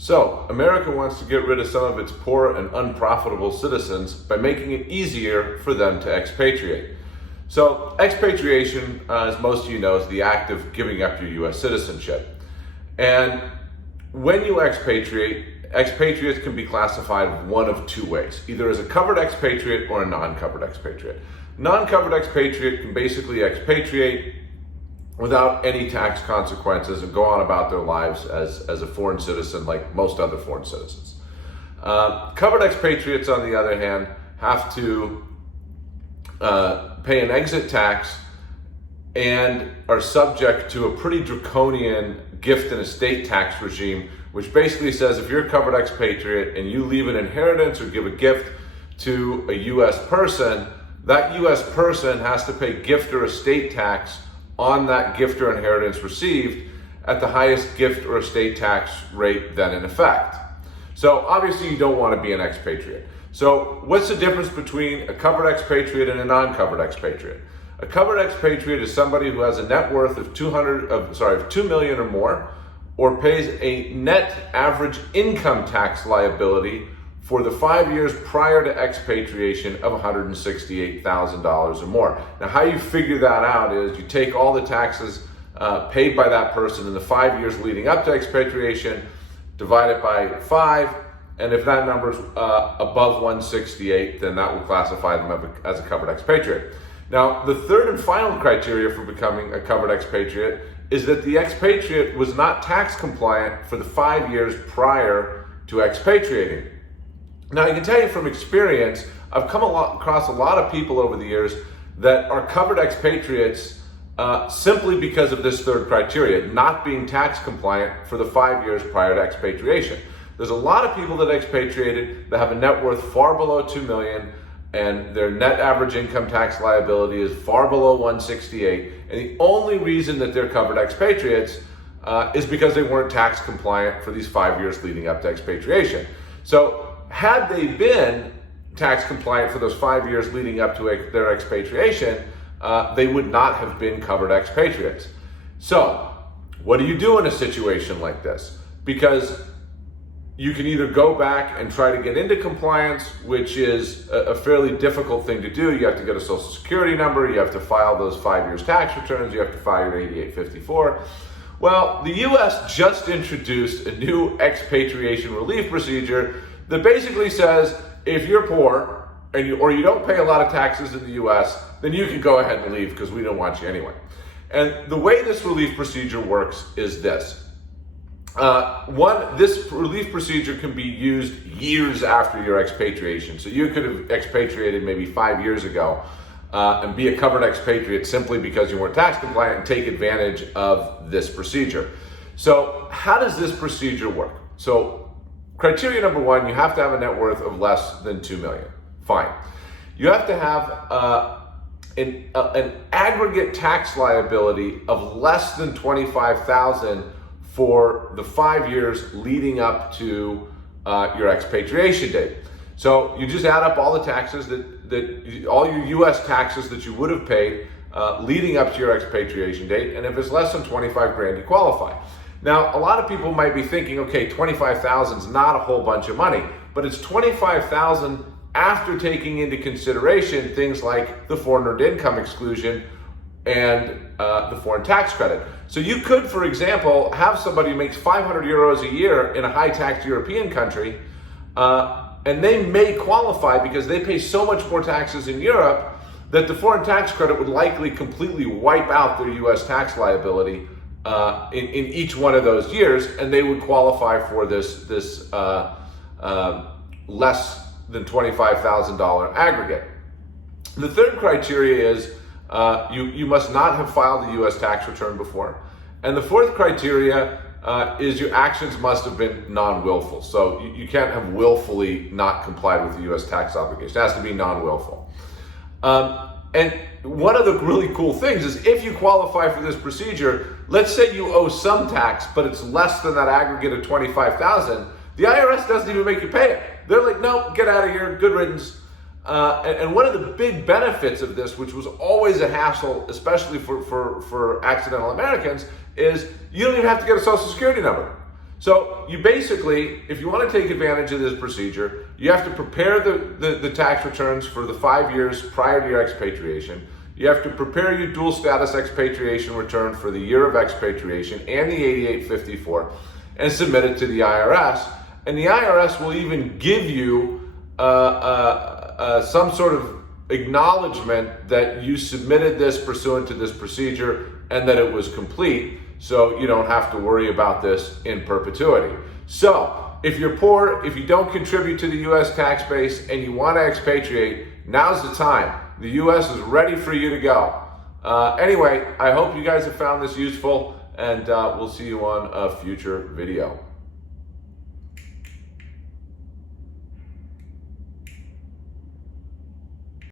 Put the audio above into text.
So, America wants to get rid of some of its poor and unprofitable citizens by making it easier for them to expatriate. So, expatriation, as most of you know, is the act of giving up your U.S. citizenship. And when you expatriate, expatriates can be classified one of two ways, either as a covered expatriate or a non-covered expatriate. Non-covered expatriate can basically expatriate without any tax consequences and go on about their lives as a foreign citizen like most other foreign citizens. Covered expatriates, on the other hand, have to pay an exit tax and are subject to a pretty draconian gift and estate tax regime, which basically says if you're a covered expatriate and you leave an inheritance or give a gift to a U.S. person, that U.S. person has to pay gift or estate tax on that gift or inheritance received at the highest gift or estate tax rate then in effect. So obviously you don't want to be an expatriate. So what's the difference between a covered expatriate and a non-covered expatriate? A covered expatriate is somebody who has a net worth of 2 million or more, or pays a net average income tax liability for the 5 years prior to expatriation of $168,000 or more. Now, how you figure that out is you take all the taxes paid by that person in the 5 years leading up to expatriation, divide it by 5, and if that number is above 168, then that will classify them as a covered expatriate. Now, the third and final criteria for becoming a covered expatriate is that the expatriate was not tax compliant for the 5 years prior to expatriating. Now, I can tell you from experience, I've come across a lot of people over the years that are covered expatriates simply because of this third criteria, not being tax compliant for the 5 years prior to expatriation. There's a lot of people that expatriated that have a net worth far below 2 million, and their net average income tax liability is far below 168, and the only reason that they're covered expatriates is because they weren't tax compliant for these 5 years leading up to expatriation. So had they been tax compliant for those 5 years leading up to their expatriation, they would not have been covered expatriates. So what do you do in a situation like this? Because you can either go back and try to get into compliance, which is a fairly difficult thing to do. You have to get a social security number, you have to file those 5 years tax returns, you have to file your 8854. Well, the US just introduced a new expatriation relief procedure that basically says if you're poor and you don't pay a lot of taxes in the US, then you can go ahead and leave because we don't want you anyway. And the way this relief procedure works is this. This relief procedure can be used years after your expatriation. So you could have expatriated maybe 5 years ago and be a covered expatriate simply because you weren't tax compliant and take advantage of this procedure. So how does this procedure work? So criteria number one, you have to have a net worth of less than 2 million. Fine. You have to have an aggregate tax liability of less than 25,000 for the 5 years leading up to your expatriation date. So you just add up all the taxes all your U.S. taxes that you would have paid leading up to your expatriation date, and if it's less than 25 grand, you qualify. Now, a lot of people might be thinking, okay, 25,000 is not a whole bunch of money, but it's 25,000 after taking into consideration things like the foreign earned income exclusion and the foreign tax credit. So you could, for example, have somebody who makes 500 euros a year in a high-tax European country, and they may qualify because they pay so much more taxes in Europe that the foreign tax credit would likely completely wipe out their U.S. tax liability in each one of those years, and they would qualify for this less than $25,000 aggregate. The third criteria is you must not have filed a U.S. tax return before. And the fourth criteria is your actions must have been non-willful. So you can't have willfully not complied with the U.S. tax obligation. It has to be non-willful. And one of the really cool things is if you qualify for this procedure, let's say you owe some tax, but it's less than that aggregate of 25,000, the IRS doesn't even make you pay it. They're like, no, get out of here, good riddance. And one of the big benefits of this, which was always a hassle, especially for accidental Americans, is you don't even have to get a social security number. So you basically, if you want to take advantage of this procedure, you have to prepare the tax returns for the 5 years prior to your expatriation. You have to prepare your dual status expatriation return for the year of expatriation and the 8854 and submit it to the IRS. And the IRS will even give you some sort of acknowledgement that you submitted this pursuant to this procedure and that it was complete, so you don't have to worry about this in perpetuity. So if you're poor, if you don't contribute to the U.S. tax base and you want to expatriate, now's the time. The U.S. is ready for you to go. Anyway, I hope you guys have found this useful, and we'll see you on a future video.